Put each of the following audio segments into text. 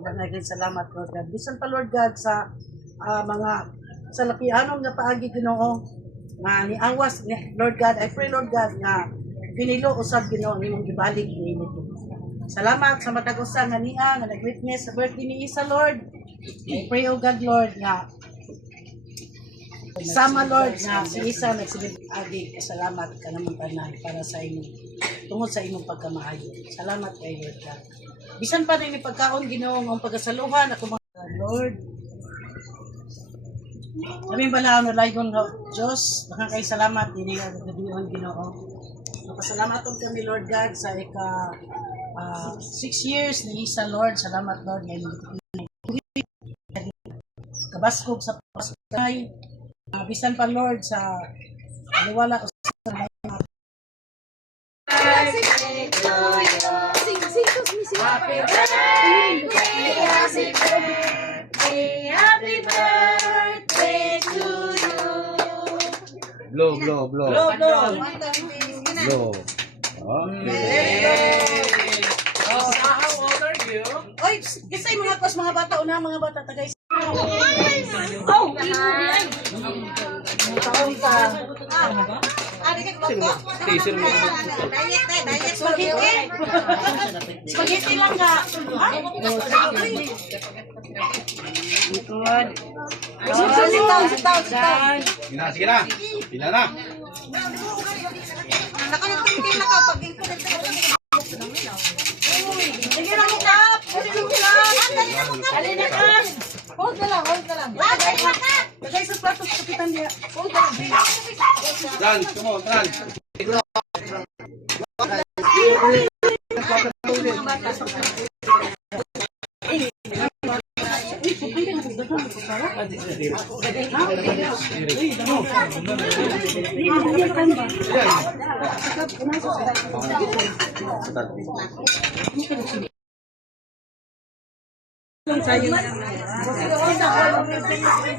Daghang salamat, Lord God. Bisan pa, Lord God, sa mga sa lapianon nga paagi, Ginoo, nga niawas, Lord God, I pray, Lord God, nga pinilo usab, Ginoo, nimong gibalik ni salamat sa matag-usa nga niya nga nag-witness sa birthday ni Isa, Lord. I pray, O God, Lord, nga sama, Lord, nga si Isa nagsilip agi. Salamat ka naman tanan para sa imo tungod sa imong pagkamaayo. Salamat kay Lord God. Bisan pa rin ni pagkaon, Ginoo, ang pagasaluhan ako mga Lord. Kaming bala na laygon nga Diyos, nakakay salamat dili nga gadiyon, Ginoo. Pasalamat kami, Lord God, sa 6 years ni Isa, Lord. Salamat, Lord, ngayon kabaskog sa pasay. Bisan pa, Lord, sa aliwala o sa Happy birthday to you. Blow. Okay. How old are you? Oy, kisay mga bata mga bata tagay. Oh, Taon ka. Taser mo. Spaghetti lang ka. Sitaw. Sige na. Pila na. Sige lang kap. Alin na ka. Hold na lang. Tagay sa plato sa kapitan niya. Hold na lang. Tran, come on, Tran.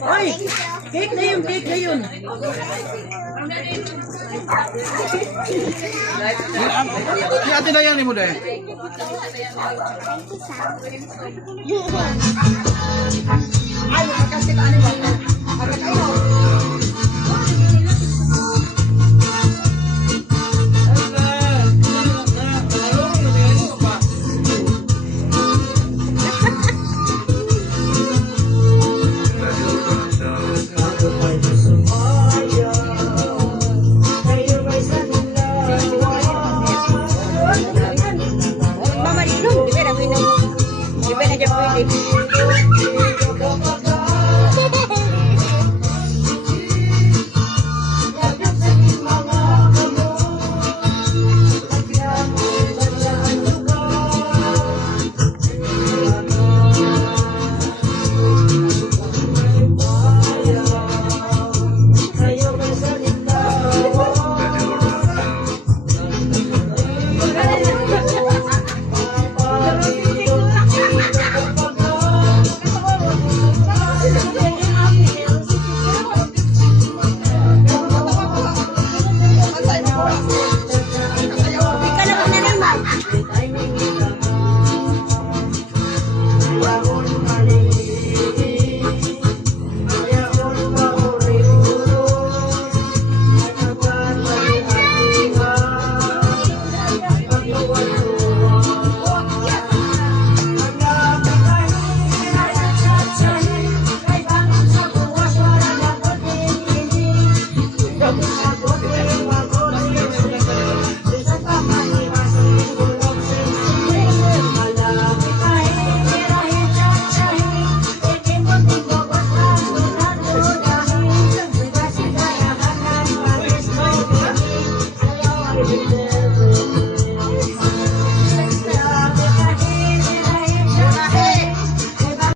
Oy, cake na yun. Si ate na yan ni mo dahil. Ay, makasip ano ba? Mama, di ba na pwede?